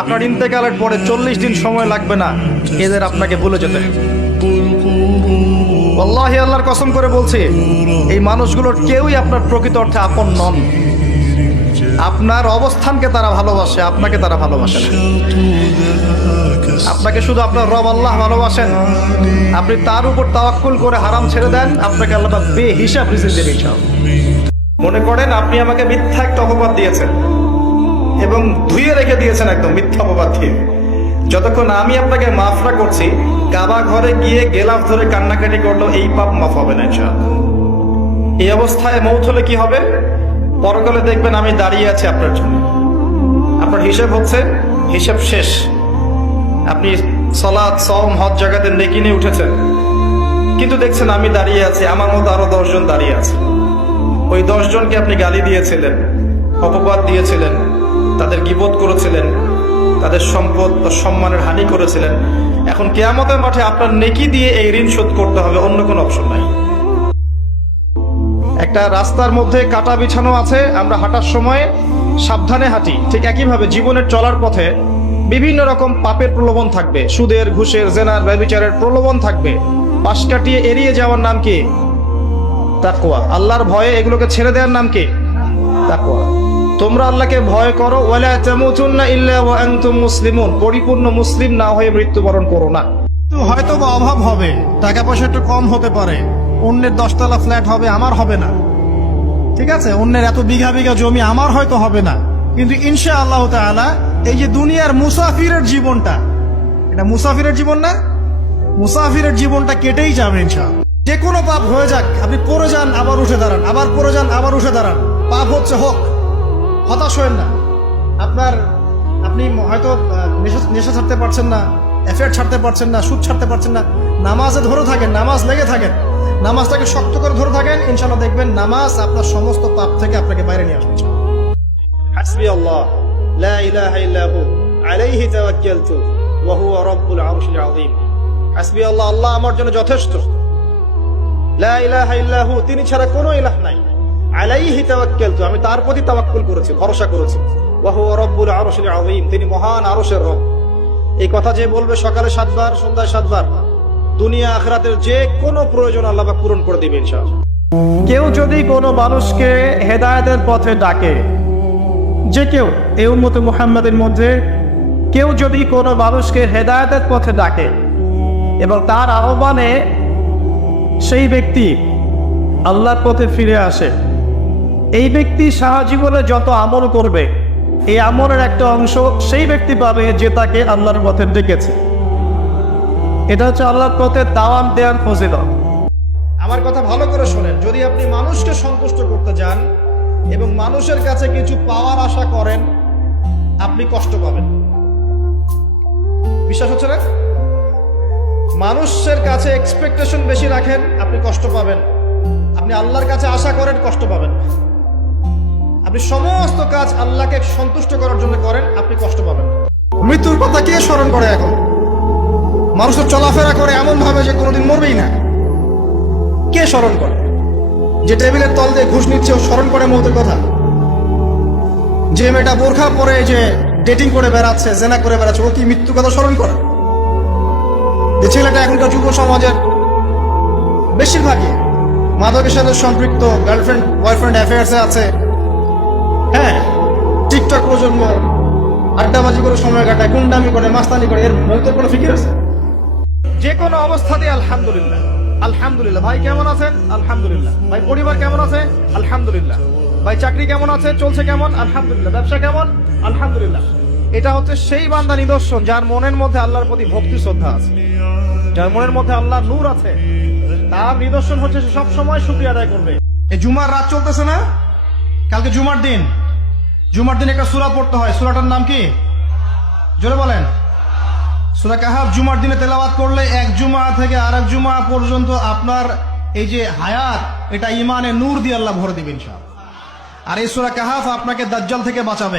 আপনার ইন্তেকালের পরে চল্লিশ দিন সময় লাগবে না। এদের আপনাকে ভুলে যেতে। আল্লাহি আল্লাহর কসম করে বলছি, এই মানুষগুলোর কেউই আপনার প্রকৃত অর্থে আপন নন। আপনার অবস্থানকে তারা ভালোবাসে, আপনাকে তারা ভালোবাসে আপনাকে শুধু আপনার রব আল্লাহ ভালোবাসেন। আপনি তার উপর তাওয়াক্কুল করে হারাম ছেড়ে দেন, আপনাকে আল্লাহ বে হিসাব দেবে মনে করেন আপনি আমাকে মিথ্যা একটা অপবাদ দিয়েছেন। এবং ধুয়ে রেখে দিয়েছেন একদম মিথ্যা অপবাদ দিয়ে। যতক্ষণ আমি আপনাকে মাফ না করছি, কাবা ঘরে গিয়ে গেলাফ ধরে কান্নাকাটি করল এই পাপ মাফ হবে না ইনশাআল্লাহ। এই অবস্থায় মৌত হলে কি হবে? পরকালে দেখবেন আমি দাঁড়িয়ে আছি আপনার জন্য। আপনার হিসেব হচ্ছে, হিসেব শেষ। আপনি সলাদ সম হজ জায়গাতে নেকি নিয়ে উঠেছেন। কিন্তু দেখছেন আমি দাঁড়িয়ে আছি, আমার মতো আরও দশজন দাঁড়িয়ে আছে। ওই দশজনকে আপনি গালি দিয়েছিলেন, অপবাদ দিয়েছিলেন। তাদের গিবোধ করেছিলেন, তাদের সম্পদ বা সম্মানের হানি করেছিলেন। এখন কেয়ামতের মাঠে আপনার নেকি দিয়ে এই ঋণ শোধ করতে হবে, অন্য কোনো অপশন নাই। একটা রাস্তার মধ্যে কাটা বিছানো আছে, আমরা হাঁটার সময় সাবধানে হাঁটি। ঠিক একইভাবে জীবনের চলার পথে বিভিন্ন রকম পাপের প্রলোভন থাকবে। সুদের, ঘুষের, জেনার, ব্যবিচারের প্রলোভন থাকবে। পাশ কাটিয়ে এড়িয়ে যাওয়ার নাম কি? তাকওয়া। আল্লাহর ভয়ে এগুলোকে ছেড়ে দেওয়ার নাম কি? তাকওয়া। তোমরা আল্লাহকে ভয় করো, ওয়ালা মুসলিমুন। পরিপূর্ণ মুসলিম না হয়ে মৃত্যুবরণ করো না। হয়তো বা অভাব হবে টাকা পয়সা একটু কম হতে পারে, অন্যের দশতলা ফ্ল্যাট হবে, আমার হবে না। ঠিক আছে? অন্যের এত বিঘা বিঘা জমি, আমার হয়তো হবে না। কিন্তু ইনশা আল্লাহ তাআলা, এই যে দুনিয়ার মুসাফিরের জীবনটা, এটা মুসাফিরের জীবন না? মুসাফিরের জীবনটা কেটেই যাবে ইনশাআল্লাহ। যে কোনো পাপ হয়ে যাক, আপনি পড়ে যান, আবার উঠে দাঁড়ান, আবার পড়ে যান, আবার উঠে দাঁড়ান। পাপ হচ্ছে হোক। হতাশ হয়েন না। আপনার, আপনি হয়তো নেশা- ছাড়তে পারছেন না, অ্যাফেয়ার ছাড়তে পারছেন না, সুদ ছাড়তে পারছেন না, নামাজে ধরে থাকেন, নামাজ লেগে থাকেন, নামাজটাকে শক্ত করে ধরে থাকেন ইনশাল্লাহ দেখবেন নামাজ আপনার সমস্ত পাপ থেকে আপনাকে বাইরে নিয়ে আসবে হাসবি আল্লাহ লা ইলাহা ইল্লা হু, আলাইহি তাওয়াক্কালতু, ওয়া হুয়া রাব্বুল আরশিল আযীম। হাসবি আল্লাহ আল্লাহ আমার জন্য যথেষ্ট। লা ইলাহা ইল্লা হু, তিনি ছাড়া কোনো ইলাহ নাই। আমি তার প্রতি তাওয়াক্কুল করেছি, ভরসা করেছি। তিনি মহান আরশের রব। এই কথা যে বলবে সকালে সাতবার, সন্ধ্যায় সাতবার, দুনিয়া আখরাতের যে কোনো প্রয়োজন আল্লাহ পূরণ করে দিবে ইনশাআল্লাহ। কেউ যদি কোনো মানুষকে হেদায়েতের পথে ডাকে, যে কেউ, এই উম্মতে মুহাম্মাদের মধ্যে, কেউ যদি কোনো মানুষকে হেদায়েতের পথে ডাকে, এবং তার আহ্বানে সেই ব্যক্তি আল্লাহর পথে ফিরে আসে এই ব্যক্তি সারা জীবনে যত আমল করবে, এই আমলের একটা অংশ সেই ব্যক্তি পাবে যে তাকে আল্লাহর পথে ডেকেছে। এটা হচ্ছে আল্লাহর পথে দাওয়াম দেয়ার ফজিলত। আমার কথা ভালো করে শোনেন। যদি আপনি মানুষকে সন্তুষ্ট করতে যান এবং মানুষের কাছে কিছু পাওয়ার আশা করেন, আপনি কষ্ট পাবেন। বিশ্বাস হচ্ছে না? মানুষের কাছে এক্সপেকটেশন বেশি রাখেন, আপনি কষ্ট পাবেন। আপনি আল্লাহর কাছে আশা করেন, কষ্ট পাবেন। আপনি সমস্ত কাজ আল্লাহকে সন্তুষ্ট করার জন্য করেন, আপনি কষ্ট পাবেন মৃত্যুর কথা কে স্মরণ করে এখন? মানুষের চলাফেরা করে এমন ভাবে যে কোনোদিন মরবেই না। কে স্মরণ করে? যে টেবিলের তল দিয়ে ঘুষ নিচ্ছে, ও স্মরণ করে মৌতের কথা? যে মেয়েটা বোরখা পরে যে ডেটিং করে বেড়াচ্ছে, জেনা করে বেড়াচ্ছে, ও কি মৃত্যু কথা স্মরণ করে? যে ছেলেটা এখনকার যুব সমাজের বেশিরভাগই মাদকের সাথে সম্পৃক্ত গার্লফ্রেন্ড বয়ফ্রেন্ড অ্যাফেয়ার্সে আছে হ্যাঁ। টিকটক প্রজন্ম, আড্ডাবাজি করে সময় কাটায়, গুন্ডামি করে, মাস্তানি করে, এর মৌতের কোনো ফিকির আছে? যে কোনো অবস্থাতে আলহামদুলিল্লাহ। আলহামদুলিল্লাহ। ভাই কেমন আছেন? আলহামদুলিল্লাহ। ভাই পরিবার কেমন আছে? আলহামদুলিল্লাহ। ভাই চাকরি কেমন আছে? চলছে কেমন? আলহামদুলিল্লাহ। ব্যবসা কেমন? আলহামদুলিল্লাহ। এটা হচ্ছে সেই বান্দা নিদর্শন যার মনের মধ্যে আল্লাহর প্রতি ভক্তি, শ্রদ্ধা আছে। যার মনের মধ্যে আল্লাহ নূর আছে। তার নিদর্শন হচ্ছে সে সব সময় শুক্রিয়া আদায় করবে। এই জুমার রাত চলতেছে না? কালকে জুমার দিন। জুমার দিন একটা সুরা পড়তে হয়। সুরাটার নাম কি? জোরে বলেন। সুরা কাহাব জুমার দিনে তেলাওয়াত করলে এক জুমা থেকে আর এক জুমা পর্যন্ত আপনার এই যে হায়াত, এটা ইমানে নূর দিয়ে আল্লাহ ভরে দিবেন সব আর এই সুরা কাহাফ আপনাকে দাজ্জাল থেকে বাঁচাবে।